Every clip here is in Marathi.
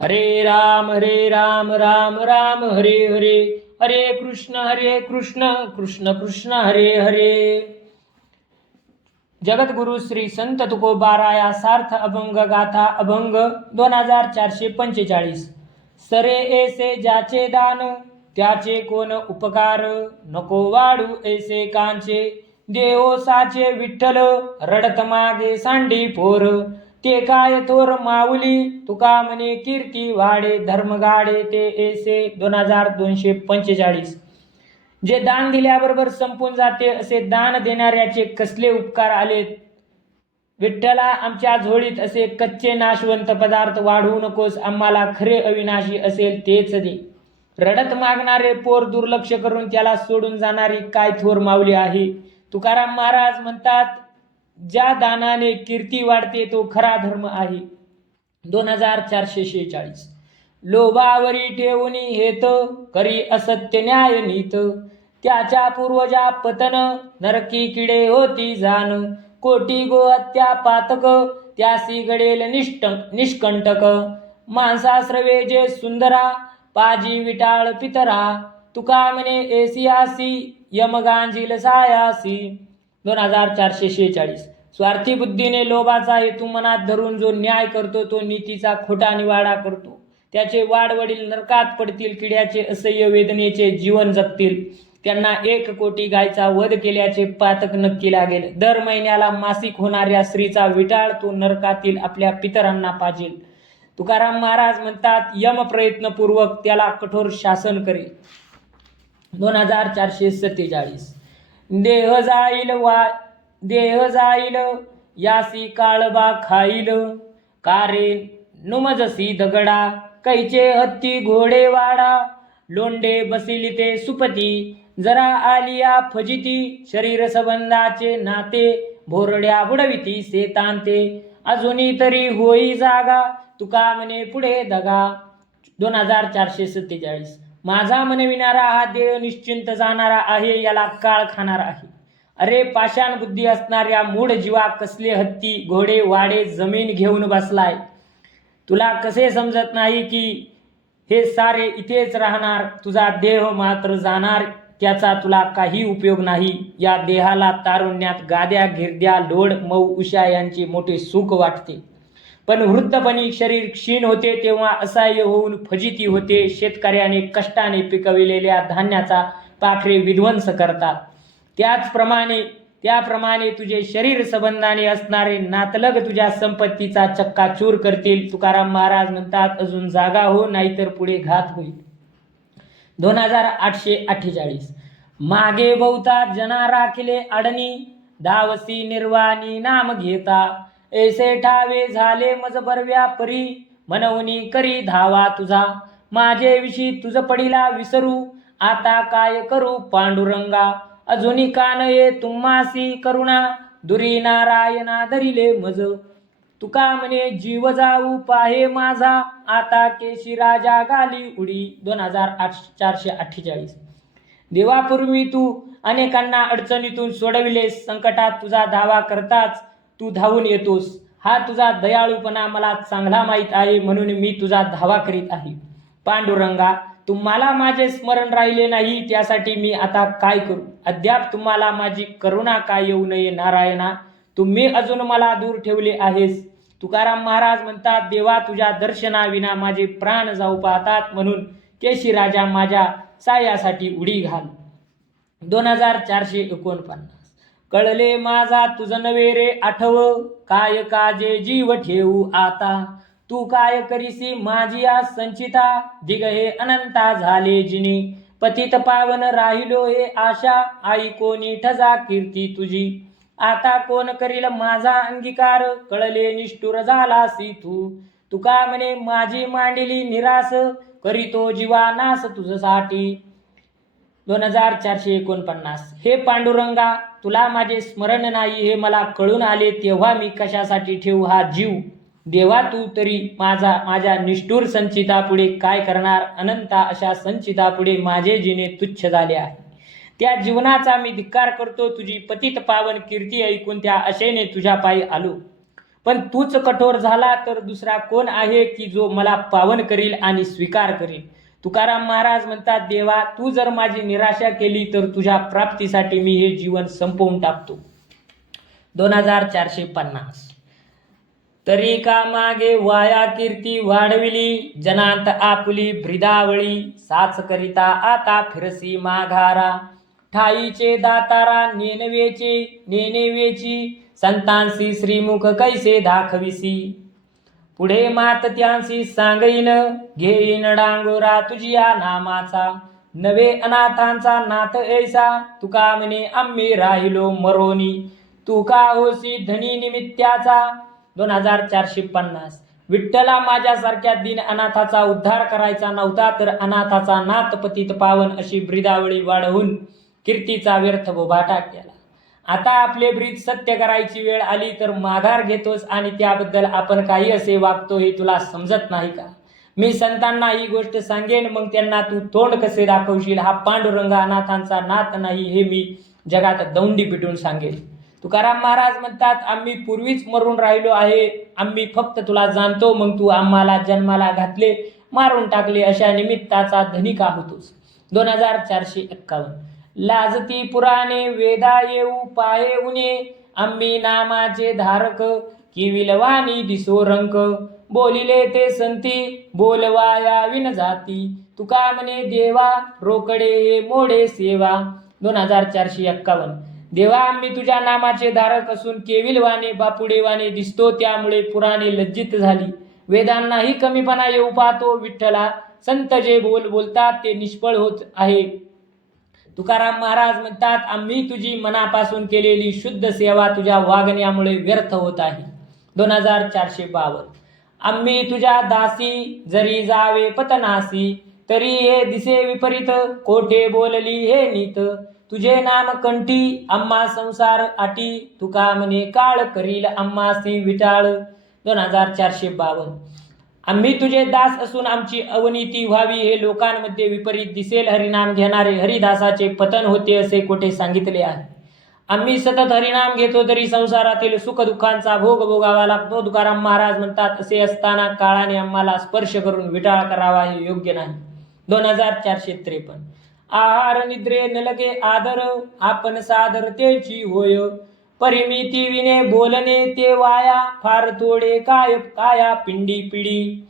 हरे राम राम राम हरे हरे, हरे कृष्ण कृष्ण कृष्ण हरे हरे। जगद्गुरु श्री संत तुकोबाराया सार्थ अभंग गाथा अभंग 2445। सरे ऐसे ज्याचे दान त्याचे कोण उपकार, नको वाढू ऐसे कांचे देवो साचे विठ्ठल, रडत मागे सांडी पोर ते काय थोर माऊली, तुका म्हणे कीर्ती वाढे धर्म गाडे ते ऐसे 2245। जे दान दिल्याबरोबर संपून जाते असे दान देणाऱ्याचे कसले उपकार आलेत। विठ्ठला आमच्या झोळीत असे कच्चे नाशवंत पदार्थ वाढवू नकोस, आम्हाला खरे अविनाशी असेल तेच दे। रडत मागणारे पोर दुर्लक्ष करून त्याला सोडून जाणारी काय थोर माऊली आहे। तुकाराम महाराज म्हणतात, ज्या दानाने कीर्ती वाढते तो खरा धर्म आहे। 2446। लोभावरी ठेवूनी हेत, करी असत्य न्याय नीत, त्याच्या पूर्वजा पतन नरकी किडे होती जाण, कोटी गोहत्या पातक त्यासी घडेल निष्कंटक, मांसाश्रवे जे सुंदरा पाजी विटाळ पितरा, तुका म्हणे एसियासी यमगांजील सायासी। 2446। स्वार्थी बुद्धीने लोभाचा हेतू मनात धरून जो न्याय करतो तो नीतीचा खोटा निवाडा करतो। त्याचे वाडवडील नरकात पडतील, किड्याचे असह्य वेदनेचे जीवन जगतील, त्यांना 1 कोटी गायचा वध केल्याचे पातक नक्की लागेल। दर महिन्याला मासिक होणाऱ्या स्त्रीचा विटाळ तो नरकातील आपल्या पितरांना पाजेल। तुकाराम महाराज म्हणतात, यम प्रयत्नपूर्वक त्याला कठोर शासन करेल। 2447। देह जाईल यासी काळबा खाईल, कारे नुमजसी दगडा, कैचे हत्ती घोडे वाडा, लोंडे बसिली ते सुपती, जरा आलिया फजिती, शरीर संबंधाचे नाते, भोरड्या बुडविती सेतांते, अजूनी तरी होई जागा, तुका म्हणे पुढे दगा। 2447। माझा म्हणविणारा हा देह निश्चिंत जाणारा आहे, याला काळ खाणार आहे। अरे पाषाण बुद्धी असणाऱ्या मूढ जीवा, कसले हत्ती घोडे वाडे जमीन घेऊन बसलाय। तुला कसे समजत नाही की हे सारे इथेच राहणार, तुझा देह मात्र जाणार, त्याचा तुला काही उपयोग नाही। या देहाला तारुण्यात गाद्या गिरद्या लोड मऊ उषा यांचे मोठे सुख वाटते, पण वृद्धपणी शरीर क्षीण होते तेव्हा असह्य होऊन फजिती होते। शेतकऱ्याने कष्टाने पिकविलेल्या धान्याचा पाखरे विध्वंस करतात, त्याप्रमाणे तुझे शरीर संबंधाने असणारे नातलग तुझ्या संपत्तीचा चक्काचूर करतील। तुकाराम महाराज म्हणतात, अजून जागा हो, नाहीतर पुढे घात होईल। 2848। मागे बहुता जना राखिले अडणी, धावसी निर्वाणी नाम घेता, ऐसे ठावे झाले मजबर व्यापरी, मनवनी करी धावा तुझा, माझे विषयी तुझ पडिला विसरू, आता काय करू पांडुरंगा, अजूनी कान ये तुम्हासी करुणा, दुरी नारायणा धरिले मज, तुका म्हणे जीव जाऊ पाहे माझा, आता केशी राजा गाली उडी। 2448। देवापूर्वी तू अनेकांना अडचणीतून सोडविलेस, संकटात तुझा धावा करताच तू धावून येतोस। हा तुझा दयाळूपणा मला चांगला माहीत आहे, म्हणून मी तुझा धावा करीत आहे। पांडुरंगा, तुम्हाला माझे स्मरण राहिले नाही, त्यासाठी मी आता काय करू। अद्याप तुम्हाला माझी करुणा काय येऊ नये नारायणा, तुम्ही अजून मला दूर ठेवले आहेस। तुकाराम महाराज म्हणतात, देवा तुझ्या दर्शनाविना माझे प्राण जाऊ पाहतात, म्हणून केशी राजा माझ्या सायासाठी उडी घाल। 2449। कळले माझा तुझ नवे रे आठव, काय काजे जीव ठेवू आता, तू काय करीसी माझी या संचिता, दिग हे अनंता झाले जिने, पतित पावन राहिलो हे आशा, आई कोणी ठजा कीर्ती तुझी, आता कोण करील माझा अंगीकार, कळले निष्ठुर झालासी तू, तुका म्हणे माझी मांडिली निरास, करीतो जीवा नास तुझसाठी। 2449। हे पांडुरंगा, तुला माझे स्मरण नाही हे मला कळून आले, तेव्हा मी कशासाठी ठेवू हा जीव। देवा तू तरी माझ्या निष्ठुर संचितापुढे काय करणार, अनंता अशा संचितापुढे माझे जिणे तुच्छ झाले आहे, त्या जीवनाचा मी धिक्कार करतो। तुझी पतित पावन कीर्ती ऐकून त्या आशेने तुझ्या पायी आलो, पण तूच कठोर झाला तर दुसरा कोण आहे की जो मला पावन करील आणि स्वीकार करील. तुकाराम महाराज म्हणतात, देवा तू जर माझी निराशा केली तर तुझ्या प्राप्तीसाठी मी हे जीवन संपवून टाकतो. 2450. तरी का मागे वाया कीर्ती वाढविली, जनांत आपुली ब्रिदावळी, साच करिता आता फिरसी माघारा, ठाईचे दातारा नेनेवेची, संतांसी श्रीमुख कैसे दाखविसी, पुढे मात त्यांसी सांगईन, घेईन डांगोरा तुझिया नामाचा, नवे अनाथांचा नाथ ऐसा, तुका म्हणे आम्ही राहिलो मरोनी, तू का होसी धनी निमित्याचा. 2450. विठ्ठला माझ्यासारख्या दीन अनाथाचा उद्धार करायचा नव्हता तर अनाथाचा नाथ पतित पावन अशी ब्रिदावळी वाढवून कीर्तीचा व्यर्थ बोभाटा केला. आता आपले ब्रीद सत्य करायची वेळ आली तर माघार घेतोस आणि त्याबद्दल आपण काही असे वागतो हे तुला समजत नाही का. मी संतांना ही गोष्ट सांगेन, मग त्यांना तू तोंड कसे दाखवशील. हा पांडुरंग अनाथांचा नाथ नाही हे मी जगात दौंडी पिटून सांगेन. तुकाराम महाराज म्हणतात, आम्ही पूर्वीच मरून राहिलो आहे, आम्ही फक्त तुला जाणतो, मग तू आम्हाला जन्माला घातले, मारून टाकले, अशा निमित्ताचा धनी का होतोस. 2451. लाजती पुराणे वेदा येऊ पाहे उने, आम्ही नामाचे धारक, की विलवानी दिसो रंक, बोलिले ते संती बोलवाया विन जाती, तुका म्हणे देवा रोकडे हे मोडे सेवा. 2451. देवा आम्ही तुझ्या नामाचे धारक असून केविलवाने बापुडेवाने दिसतो, त्यामुळे पुराणे लज्जित झाली, वेदांनाही कमीपणा येऊ पाहतो. विठ्ठला संत जे बोलतात ते निष्फळ होत आहे. तुकाराम महाराज म्हणतात, आम्ही तुझी मनापासून केलेली शुद्ध सेवा तुझ्या वागण्यामुळे व्यर्थ होत आहे. 2452. आम्ही तुझ्या दासी जरी जावे पतनासी, तरी हे दिसे विपरीत, कोठे बोलली हे नीत, तुझे नाम कंठी आम्हा संसार आटी, तुका म्हणे काळ करील आम्हासी विटाळ. 2452. आम्ही तुझे दास असून आमची अवनीती व्हावी हे लोकांमध्ये विपरीत दिसेल. हरिनाम घेणारे हरिदासाचे पतन होते असे कोठे सांगितले आहे. आम्ही सतत हरिनाम घेतो तरी संसारातील सुखदुःखांचा भोग भोगावा लागतो. तुकाराम महाराज म्हणतात, असे असताना काळाने आम्हाला स्पर्श करून विटाळ करावा हे योग्य नाही. 2453. आहार निद्रे नलगे आदर, आपण सादरतेची होय, परिमिती विने बोलणे ते वाया, फार थोडे काया पिंडी पिढी,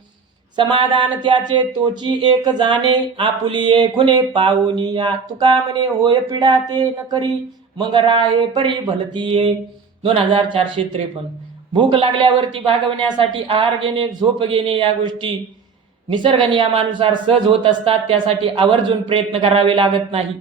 समाधान त्याचे तोची एक जाणे, आपुली खुने पाहुनिया, तुका म्हणे होय पिढा ते न करी, मग राहे परी भलतीये. 2453. भूक लागल्यावरती भागवण्यासाठी आहार घेणे झोप घेणे या गोष्टी निसर्ग नियमानुसार सहज होत असतात, त्यासाठी आवर्जून प्रयत्न करावे लागत नाही.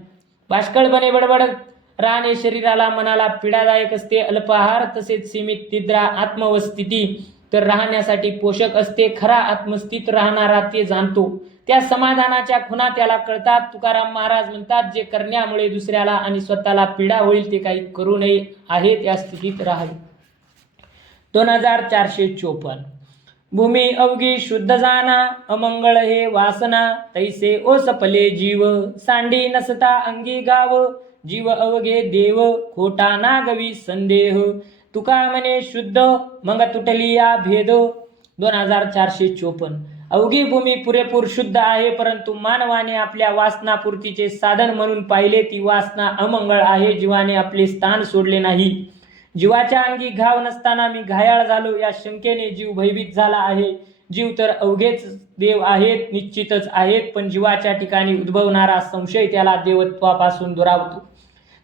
बाष्कळपणे बडबडत राहणे शरीराला मनाला पीडादायक असते. अल्पाहार तसेच सीमित निद्रा आत्मवस्थिती तर राहण्यासाठी पोषक असते. खरा आत्मस्थित राहणारा ते जाणतो, त्या समाधानाच्या खुणा त्याला कळतात. तुकाराम महाराज म्हणतात, जे करण्यामुळे दुसऱ्याला आणि स्वतःला पीडा होईल ते काही करू नये आहे त्या स्थितीत राहावे. 2454. भूमी अवघी शुद्ध जाना, अमंगळ हे वासना, तैसे ओसपले जीव, सांडी नसता अंगी गाव, जीव अवघे देव, खोटा नागवी संदेह, तुका म्हणे शुद्ध, मग तुटली या भेद. 2454. अवघी भूमी पुरेपूर शुद्ध आहे, परंतु मानवाने आपल्या वासनापूर्तीचे साधन म्हणून पाहिले ती वासना अमंगळ आहे. जीवाने आपले स्थान सोडले नाही. जीवाच्या अंगी घाव नसताना मी घायाळ झालो या शंकेने जीव भयभीत झाला आहे. जीव तर अवघेच देव आहेत, निश्चितच आहेत, पण जीवाच्या ठिकाणी उद्भवणारा संशय त्याला देवत्वापासून दुरावतो.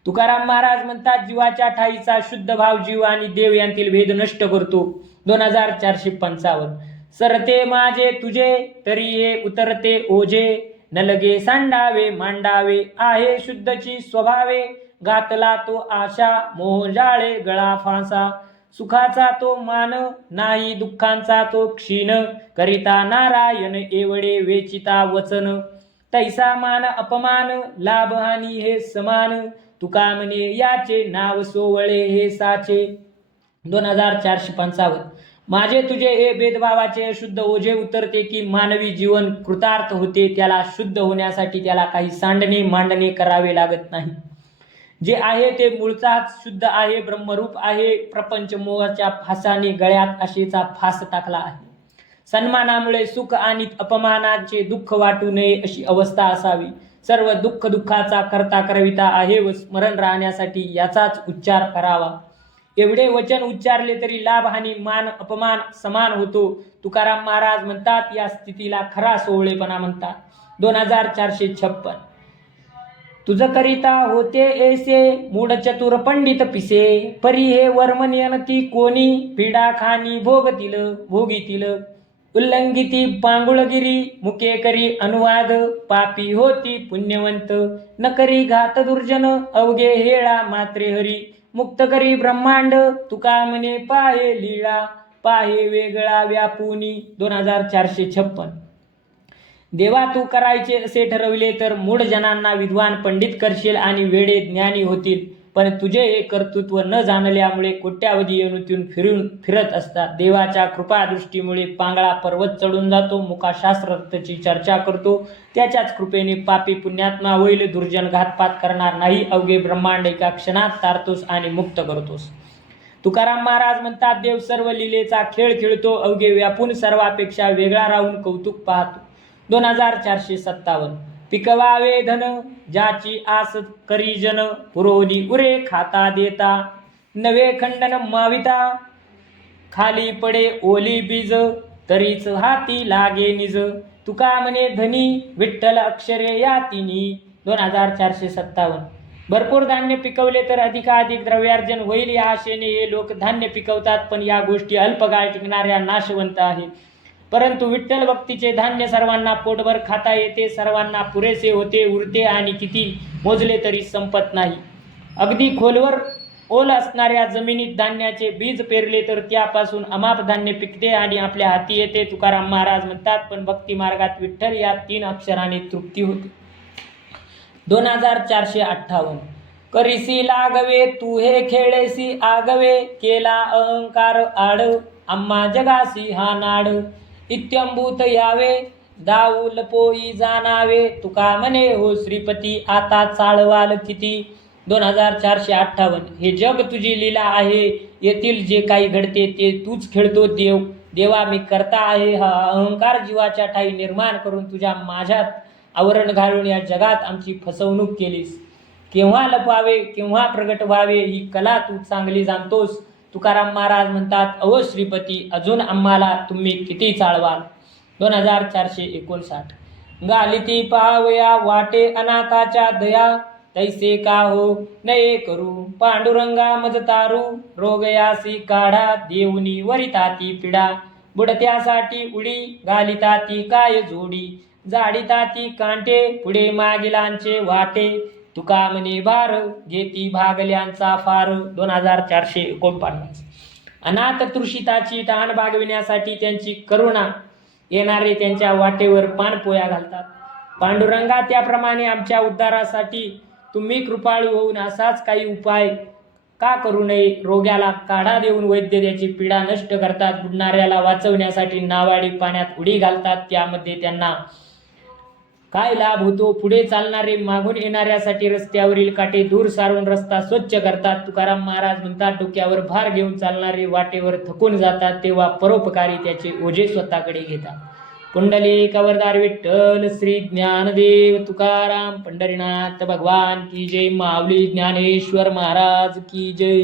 तुकाराम महाराज म्हणतात, जीवाच्या ठाईचा शुद्ध भाव जीव आणि देव यांतील भेद नष्ट करतो. 2455. सरते माझे तुझे, तरी हे उतरते ओझे, न लगे सांडावे मांडावे, आहे शुद्धची स्वभावे, घातला तो आशा मोह जाळे गळा फासा, सुखाचा तो मान नाही दुःखांचा तो क्षीण, करिता नारायण एवढे वेचिता वचन, तैसा मान अपमान लाभ हानी हे समान, तुका म्हणे याचे नाव सोवळे हे साचे. 2455. माझे तुझे हे भेदभावाचे अशुद्ध ओझे उतरते की मानवी जीवन कृतार्थ होते. त्याला शुद्ध होण्यासाठी त्याला काही सांडणे मांडणे करावे लागत नाही. जे आहे ते मूळचाच शुद्ध आहे, ब्रह्मरूप आहे. प्रपंच मोहाच्या फासाने गळ्यात आशेचा फास टाकला आहे. सन्मानामुळे सुख आणि अपमानाचे दुःख वाटू नये अशी अवस्था असावी. सर्व दुःख दुःखाचा करता करविता आहे व स्मरण राहण्यासाठी याचाच उच्चार करावा. एवढे वचन उच्चारले तरी लाभ हानी मान अपमान समान होतो. तुकाराम महाराज म्हणतात या स्थितीला खरा सोहळेपणा म्हणतात. 2456 तुझ करिता होते ऐसे मूढ चतुर पंडित पिसे, परी हे वर्म नियनती कोणी, पीडा खानी भोगीतील उल्लंघिती पांगुळगिरी, मुके करी अनुवाद पापी होती पुण्यवंत, न करी घात दुर्जन अवघे हेळा मात्रे हरी, मुक्त करी ब्रह्मांड तुका म्हणे पाहे लीळा, पाहे वेगळा व्यापुनी. 2456 देवा तू करायचे असे ठरविले तर मूढ जनांना विद्वान पंडित करशील आणि वेडे ज्ञानी होतील. पण तुझे हे कर्तृत्व न जाणल्यामुळे कोट्यावधी येणून फिरत असतात. देवाच्या कृपादृष्टीमुळे पांगळा पर्वत चढून जातो, मुकाशास्त्राची चर्चा करतो, त्याच्याच कृपेने पापी पुण्यात्मा होईल, दुर्जन घातपात करणार नाही, अवघे ब्रह्मांड एका क्षणात तारतोस आणि मुक्त करतोस. तुकाराम महाराज म्हणतात देव सर्व लीलेचा खेळ खेळतो, अवघे व्यापून सर्वापेक्षा वेगळा राहून कौतुक पाहतो. 2457 पिकवावे धन ज्याची आस करी जन, पुरोनी उरे खाता देता, नवे खंडन माविता, खाली पडे ओली बीज, तरीच हाती लागे निज, तुका म्हणे धनी विठ्ठल अक्षरे या तिनी. 2457 भरपूर धान्य पिकवले तर अधिकाधिक द्रव्यार्जन होईल या आशेने हे लोक धान्य पिकवतात, पण या गोष्टी अल्पकाळ टिकणाऱ्या नाशवंत आहेत. परंतु विठ्ठल भक्तीचे धान्य सर्वांना पोटभर खाता येते, सर्वांना पुरेसे होते, उरते आणि किती मोजले तरी संपत नाही. अगदी खोलवर ओल असणाऱ्या जमिनीत धान्याचे बीज पेरले तर त्यापासून अमाप धान्य पिकते आणि आपल्या हाती येते. तुकाराम महाराज म्हणतात पण भक्ती मार्गात विठ्ठल या 3 अक्षराने तृप्ती होते. 2458 करीसी लागवे तू हे खेळेसी आगवे, केला अहंकार आड आम्हा जगासी हा नाड, इत्यंभूत यावे दाऊ लपोई जाणावे, तुका म्हणे हो श्रीपती आता चाळवाल किती. 2458 हे जग तुझी लीला आहे, येथील जे काही घडते ते तूच खेळतो देवा मी करता आहे. हा अहंकार जीवाच्या ठाई निर्माण करून तुझ्या माझ्यात आवरण घालून या जगात आमची फसवणूक केलीस. केव्हा लपवावे केव्हा प्रगट व्हावे ही कला तू चांगली जाणतोस. तुकाराम महाराज म्हणतात अहो श्रीपती अजून आम्हाला तुम्ही किती चाळवाल. 2459 गालिती पाहावया वाटे अनाथाच्या दया, तैसे का हो नये करू पांडुरंगा मज तारू, रोगयासी काढा देऊनी वरिताती पिडा, बुडत्यासाठी उडी घालिताती काय जोडी, जाडिताती कांटे पुढे मागिलांचे वाटे, तुका म्हणे भार घेती भागल्यांचा फार. 2449 अनाथ तृषिताची तहान भागविण्यासाठी त्यांची करुणा येणारे त्यांच्या वाटेवर पानपोया घालतात. पांडुरंगा त्याप्रमाणे आमच्या उद्धारासाठी तुम्ही कृपाळू होऊन असाच काही उपाय का करू नये. रोग्याला काढा देऊन वैद्य त्याची पीडा नष्ट करतात, बुडणाऱ्याला वाचवण्यासाठी नावाडी पाण्यात उडी घालतात, त्यामध्ये त्यांना काय लाभ होतो. पुढे चालणारे मागून येणाऱ्यासाठी रस्त्यावरील काटे दूर सारून रस्ता स्वच्छ करतात. तुकाराम महाराज म्हणतात डोक्यावर भार घेऊन चालणारे वाटेवर थकून जातात, तेव्हा परोपकारी त्याचे ओझे स्वतःकडे घेतात. पुंडलिक अवतार विठ्ठल श्री ज्ञानदेव तुकाराम पंढरीनाथ भगवान की जय. माऊली ज्ञानेश्वर महाराज की जय.